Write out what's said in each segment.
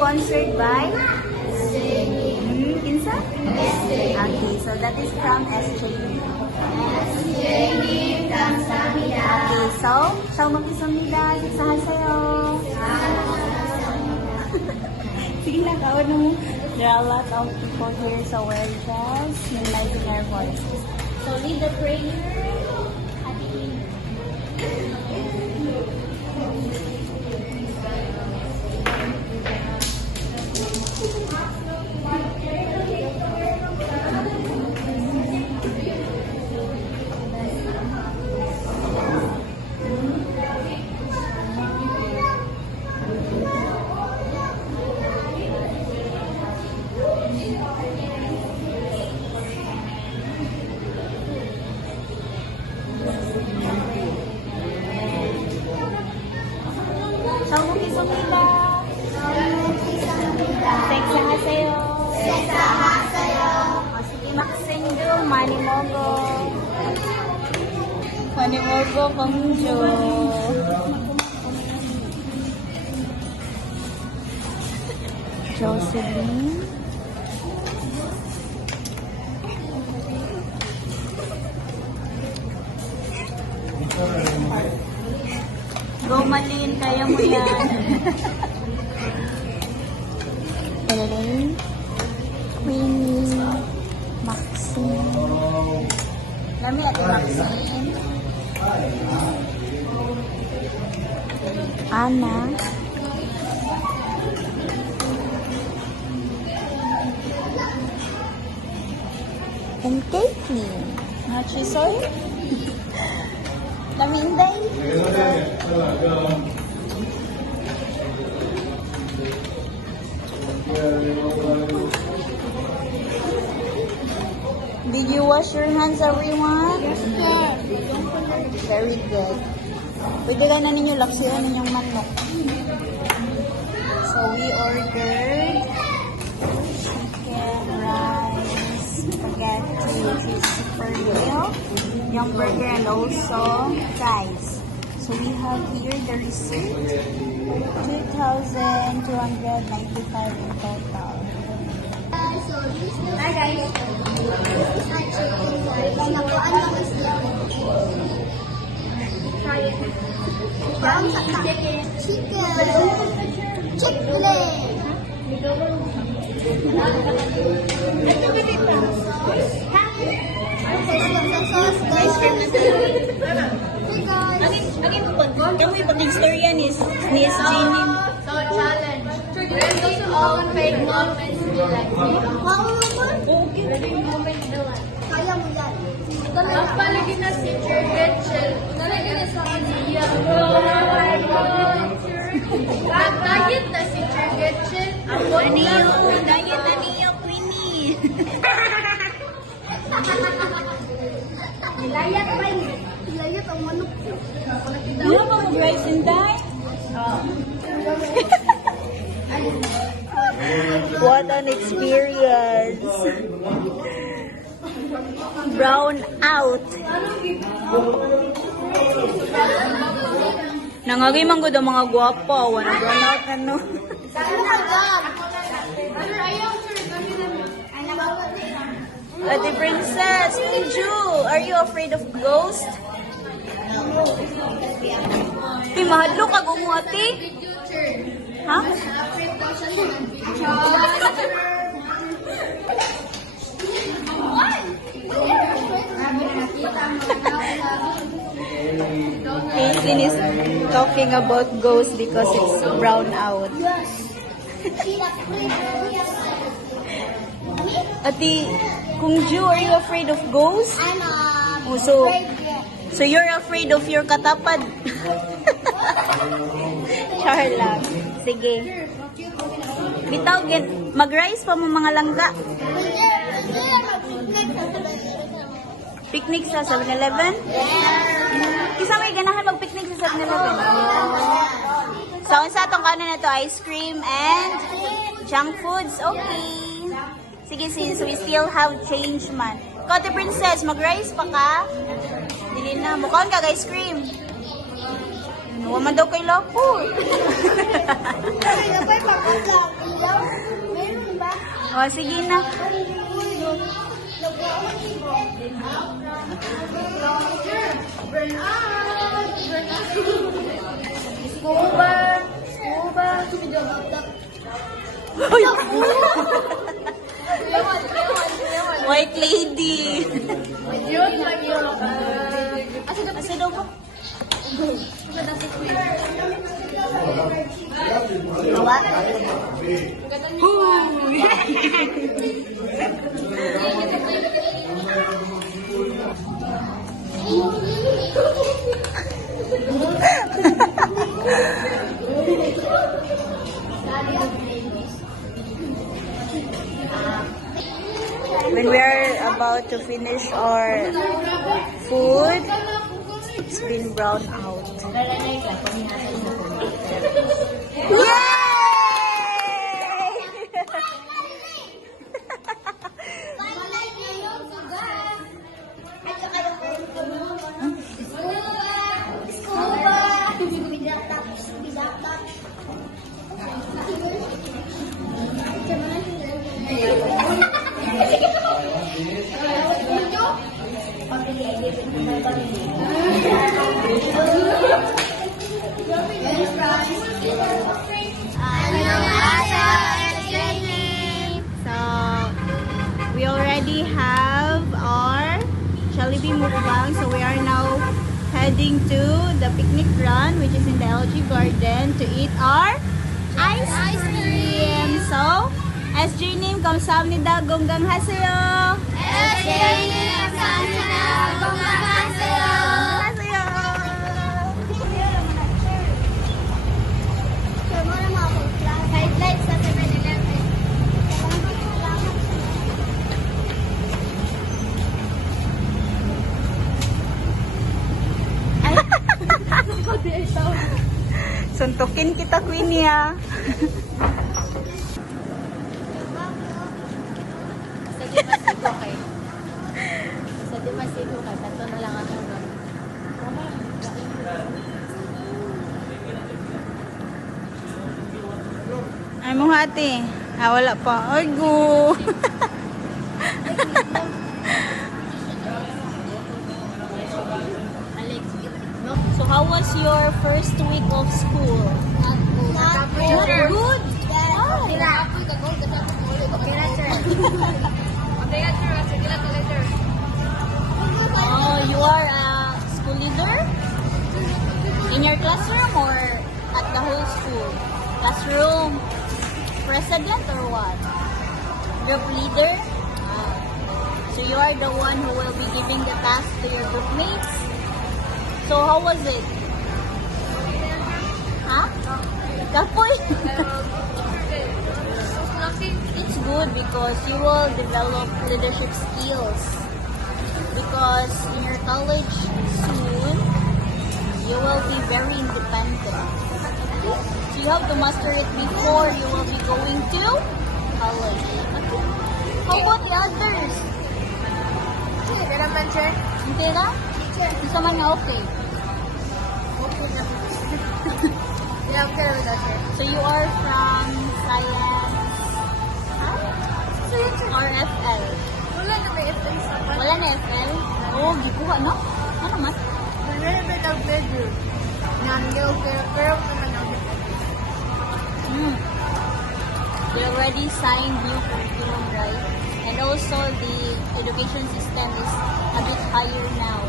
sponsored by? Kinsa? Okay, so that is from SJB. Okay, so, magkisamnida. Sahasayo. Sige lang, kawad mo. There are a lot of people here, so we're just uniting our voices. So, lead the prayer. Manimogo Pangjo. Jocelyn. Go Malin, kaya mo yan. Ellen, Queenie, Maxine. Lami at Maxine. Ana. And Caitlin. Nachisoy. Laminday. Did you wash your hands, everyone? Yes, sir. Very good. Pwede lang na ninyo laksihan ninyong manok. So, we ordered chicken, rice, spaghetti, which is super meal, young burger, and also fries. So, we have here the receipt. 2,295 in total. Hi, guys. Nakuan lang is try it. Chicken. Chicken. Ice cream na tayo. Kamu ipating storya ni Jeannie. So, challenge. Bring all fake moments be like me. Bring moments be like. Kaya mo yan. Ang palagi na si Churchill. Talaga na sa kaniya. Pag-diet na si Churchill. Diet na niyo, Queenie. Nilayat pa yun. Nilayat ang manok. Ano ba mag-rice and dye? What an experience! Brown out. Nangagay man gud ang mga gwapa, wala brown out ano. Ate Princess, Minju, are you afraid of ghosts? Ti mahadlo ka gumo ate? Ha? Caitlin is talking about ghosts because it's brown out. Ati, Kung Ju, are you afraid of ghosts? I'm Oh, so you're afraid of your katapad? Charla. Sige. Bitaw, mag-rice pa mo mga langga. Picnic sa 7-Eleven? Isa may ganahan mag-picnic sa 7-Eleven. So, sa atong kanan na to, ice cream and junk foods. Okay. Sige, so we still have change man. Kote Princess, mag-rice pa ka? Dili na. Mukhaon ka, ice cream. Huwag man daw kay Lapo. Meron ba? O, sige na. Burn out! Scuba! Scuba! Uy! White lady. Yun lang yun. Asa daw po? What? When we are about to finish our food, it's been brown out. So, we already have our Jollibee mukbang. So, we are now heading to the picnic run, which is in the LG Garden, to eat our ice cream. So, SJ name, 감사합니다. 건강하세요. Highlights sa 7-Eleven. Suntukin kita, Queenie, ah. Sa Dimasiko kay tatlo na lang ako doon. Ay mo hati. Ah, wala pa. Ay, go. Alex, no? So, how was your first week of school? Not Not good? Oh, you are a school leader? In your classroom or at the whole school? Classroom president or what? Group leader? Ah. So you are the one who will be giving the task to your group mates? So how was it? Huh? Kapoy? It's good because you will develop leadership skills. Because in your college soon, you will be very independent. So you have to master it before you will be going to college. How about the others? Hindi na? Isa man na okay. So you are from science RFL. Wala na may FL sa Wala na FL? Oo, gikuha, no? Ano mas? Related of bedroom. Nangyol, pero naman ako. They already signed new curriculum, right? And also the education system is a bit higher now,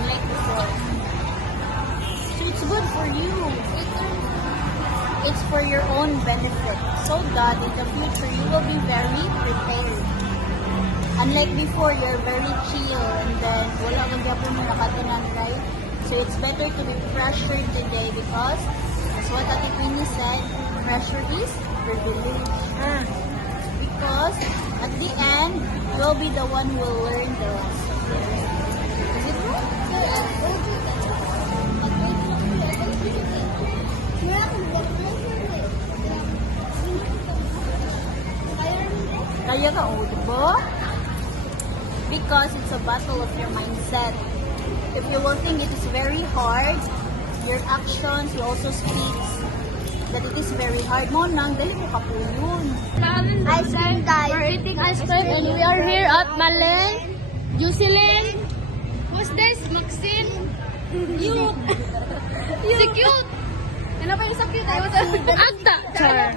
unlike before. So it's good for you. It's for your own benefit, so that in the future you will be very prepared. Unlike before, you're very chill and then wala kang gyapon mo nakatunan, right? So it's better to be pressured today because, as what Ate Queenie said, pressure is privilege. Because at the end, you'll be the one who will learn the lesson. Is it true? Kaya ka, oh, diba? Because it's a battle of your mindset. If you will think it is very hard, your actions, you also speak that it is very hard. Mo nang dali mo kapulyon. Ice cream guys. We're eating ice cream and we are here at Malen, Jocelyn. Who's this? Maxine? You. Si cute. Ano pa yung sa cute? Agda. Char.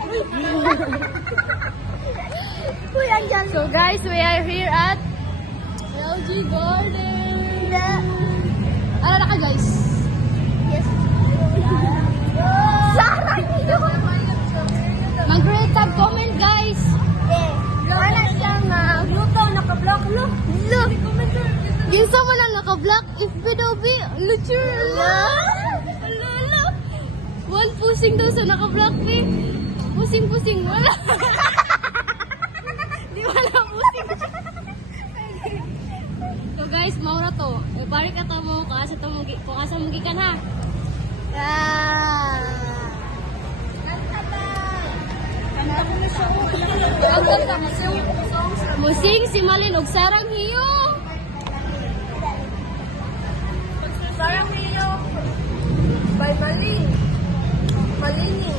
So guys, we are here at LG Garden. Ano na ka guys? Yes. Sarah! Mag-rate tab comment guys. Wala siyang luto, naka-block. Look! Ginsa mo lang naka-block. If BWB, lutur. One pusing daw sa naka-block eh. Pusing. Wala. Di wala pusing. So guys, maura to. Bari ka to mo, kaasa mo gikan ha. Musing si Malin og sarang hiyo. Sarang hiyo. By Malin. Malini.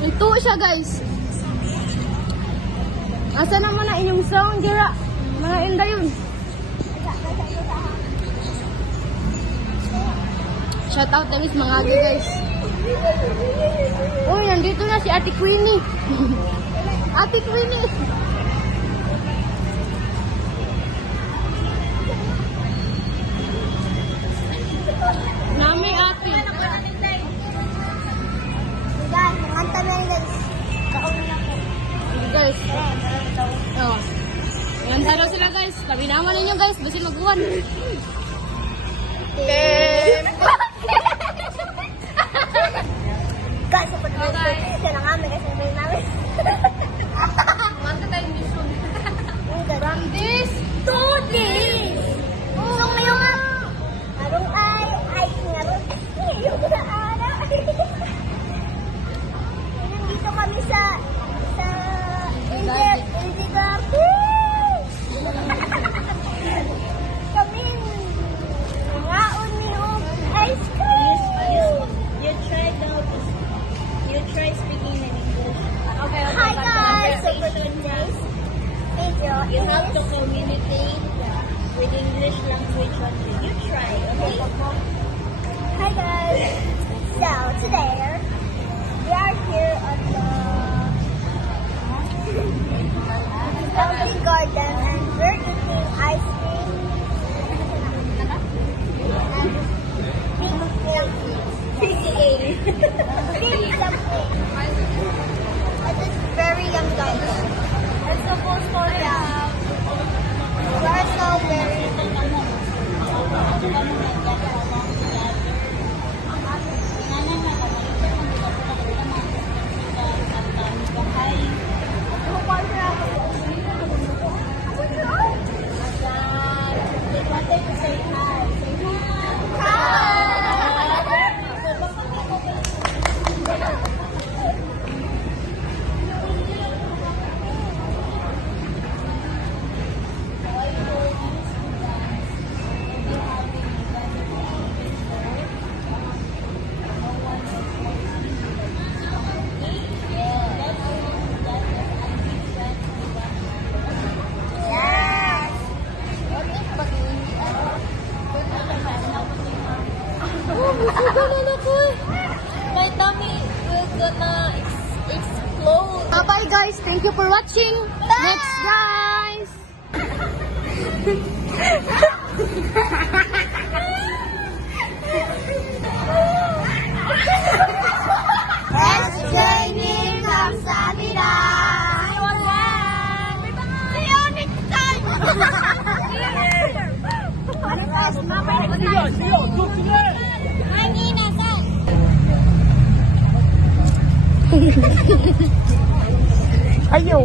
Ito siya guys. Asa naman na inyong song, Gira? Mga inda yun. Shout out Davis mga agi guys. Uy, nandito na si Ate Queenie. Ate Queenie. Nami ate. Guys, manganta na guys. Guys. Oh. Yan daw sila guys. Sabi naman ninyo guys, basi mag-uwan. Guys, kapag siya na kami kasi may namin. Manta tayong mission. From this to this. So ngayon nga, arong ay ngarong yung araw. Nandito kami sa LG Garden. Kami ngaon ni ice cream. You try speaking in English. Okay. Hi guys. So for today's video, you have to communicate with English language only. You try, okay? Hi guys. So today we are here at the LG Garden and we're eating ice cream and pink milk PCA. It is very young guys. It's the full story. Yeah. We are so very my tummy will gonna explode. Bye guys, thank you for watching. Bye. Next guys. Entertaining 감사합니다. See you next time. Ayaw.